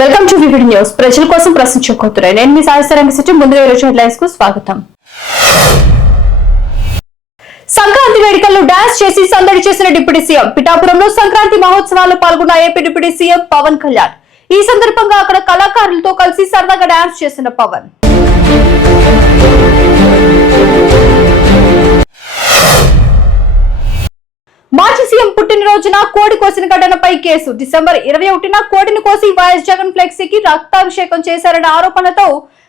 Welcome to VVD news. ప్రజల కోసం ప్రశ్నించుకోతున్నాయి నేను మీ సాయిస్తరంగ సిటీ ముందుగా ఈరోజు హెడ్లైన్స్కు స్వాగతం. సంక్రాంతి వేడుకల్లో డాన్స్ చేసి సందడి చేసిన డిప్యూటీ సీఎం పిఠాపురంలో సంక్రాంతి మహోత్సవాల్లో పాల్గొన్న AP deputy CM Pawan Kalyan. ఈ సందర్భంగా అక్కడ కళాకారులతో కలిసి సరదాగా డాన్స్ చేసిన పవన్. సీఎం పుట్టినరోజున కోడి కోసిన ఘటనపై కేసు. డిసెంబర్ ఇరవై ఒకటిన కోడిని కోసి వైఎస్ జగన్ ఫ్లెక్సీకి రక్తాభిషేకం చేశారన్న ఆరోపణతో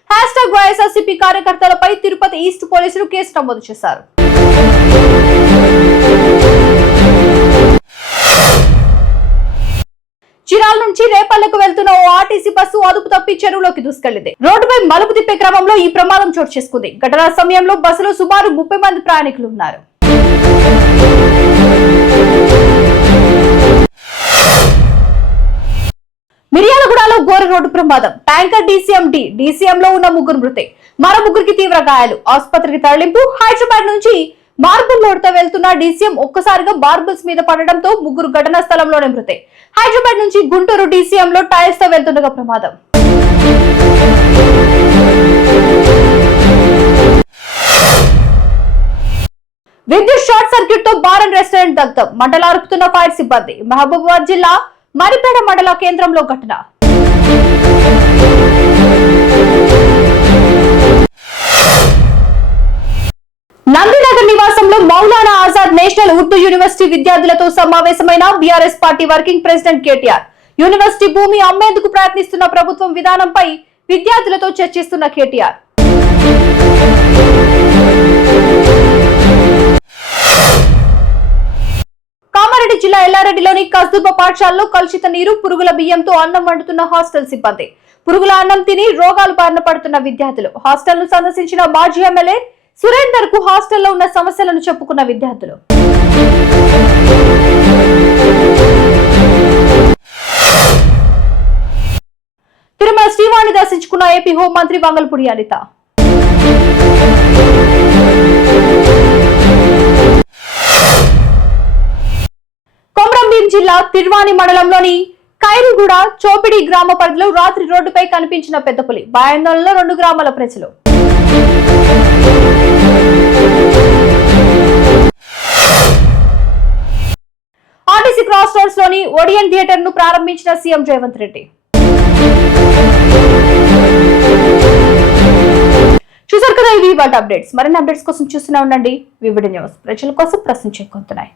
హ్యాష్ టాగ్ వైఎస్ఆర్సీపీ కార్యకర్తలపై తిరుపతి ఈస్ట్ పోలీసులు కేసు నమోదు చేశారు. చిరాల నుంచి రేపల్లెకు వెళ్తున్న ఓ ఆర్టీసీ బస్సు అదుపు తప్పి చెరువులోకి దూసుకెళ్ళింది. రోడ్డుపై మలుపు తిప్పే క్రమంలో ఈ ప్రమాదం చోటు చేసుకుంది. ఘటనా సమయంలో బస్సులో సుమారు ముప్పై మంది ప్రయాణికులు ఉన్నారు. మిర్యాలగూడలో ఘోర రోడ్డు ప్రమాదం. ట్యాంకర్ డీసీఎం డి డీసీఎం లో ఉన్న ముగ్గురు మృతి. మరో ముగ్గురికి తీవ్ర గాయాలు. ఆసుపత్రికి తరలింపు హైదరాబాద్ నుంచి మార్బుల్ లోడ్తో వెళ్తున్న డీసీఎం ఒక్కసారిగా మార్బుల్స్ మీద పడడంతో ముగ్గురు ఘటనా స్థలంలోనే మృతి. హైదరాబాద్ నుంచి గుంటూరు డీసీఎం లో టైల్స్తో వెళ్తుండగా ప్రమాదం. విద్యుత్ షార్ట్ సర్క్యూట్తో బార్ అండ్ రెస్టారెంట్ దగ్ధం. మంటలారుపుతున్న ఫైర్ సిబ్బంది. మహబూబాబాద్ జిల్లా మరిపేడ మండల కేంద్రంలో ఘటన. నందినగర్ నివాసంలో మౌలానా ఆజాద్ నేషనల్ ఉర్దూ యూనివర్సిటీ విద్యార్థులతో సమావేశమైన BRS party working president KTR. University భూమి అమ్మేందుకు ప్రయత్నిస్తున్న ప్రభుత్వం విధానంపై విద్యార్థులతో చర్చిస్తున్న కేటీఆర్. కామారెడ్డి కస్తూర్బా పాఠశాలలో కలుషిత నీరు పురుగుల బియ్యంతో అన్నం వండుతున్న హాస్టల్ సిబ్బంది. పురుగుల అన్నం తిని రోగాలు బారిన పడుతున్న విద్యార్థులు. హాస్టల్ను సందర్శించిన మాజీ ఎమ్మెల్యే సురేందర్కు హాస్టల్లో ఉన్న సమస్యలను చెప్పుకున్న విద్యార్థులు. తిరుమల శ్రీవాణి దర్శించుకున్న ఏపీ హోంమంత్రి వంగల్పూడి అనిత. కొమరంభీం జిల్లా తిర్వాణి మండలంలోని కైరుగూడ చోపిడి గ్రామ పరిధిలో రాత్రి రోడ్డుపై కనిపించిన పెద్దపులి భయాందోళనలో రెండు గ్రామాల ప్రజలు. ఆర్టీసీ క్రాస్ రోడ్స్లోని ఒడియన్ థియేటర్ను ప్రారంభించిన సీఎం రేవంత్ రెడ్డి. చూసారు కదా ఇవి వాటి అప్డేట్స్. మరిన్ని అప్డేట్స్ కోసం చూస్తూనే ఉండండి. VVD news. ప్రజల కోసం ప్రశ్నించే కొంటున్నాయి